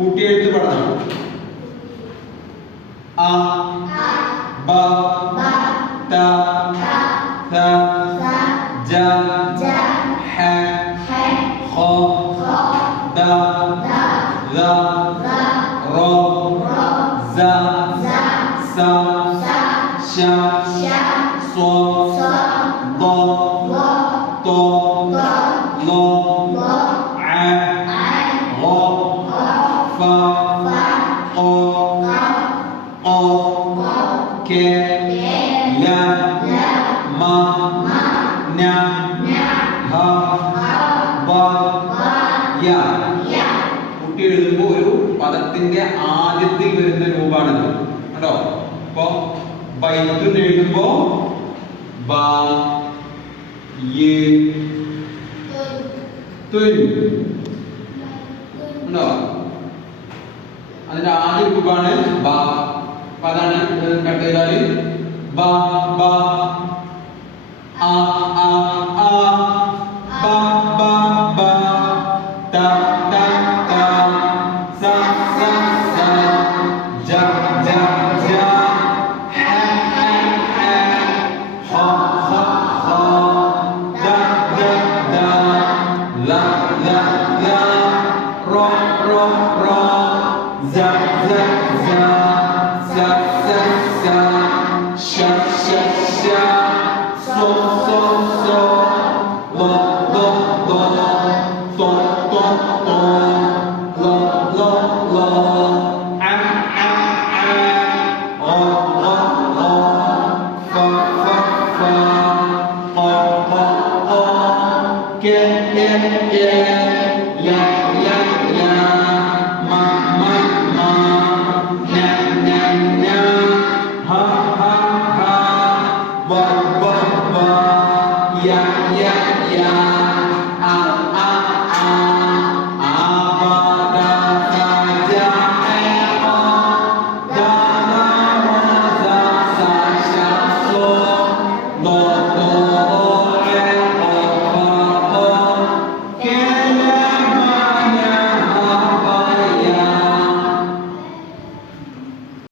കൂട്ടിയെഴുത്ത് പഠനം. അ ബ ത ഥ ജ ഹ ഖ ദ ള റ സ സ ശ സ്വ ض ط ل ع غ ف ق ق ك ل م ن ഹ വ യ. കുട്ടി എഴുതുമ്പോ ഒരു പദത്തിന്റെ ആദ്യത്തിൽ വരുന്ന രൂപമാണിത് കേട്ടോ. അപ്പൊ ബൈത്തുൻ എഴുതുമ്പോ ബ യ തുൻ ഉണ്ടോ. അതിന്റെ ആദ്യ രൂപമാണ് ബ. അപ്പൊ അതാണ് കട്ട് ചെയ്താല് ബ ബ ആ ആ ആ ബ ബ ബ ത ത ത സ സ സ ജ ജ ജ ഹ ഹ ഹ ഖ ഖ ഖ ദ ദ ദ ല ല ല റ റ റ സ സ സ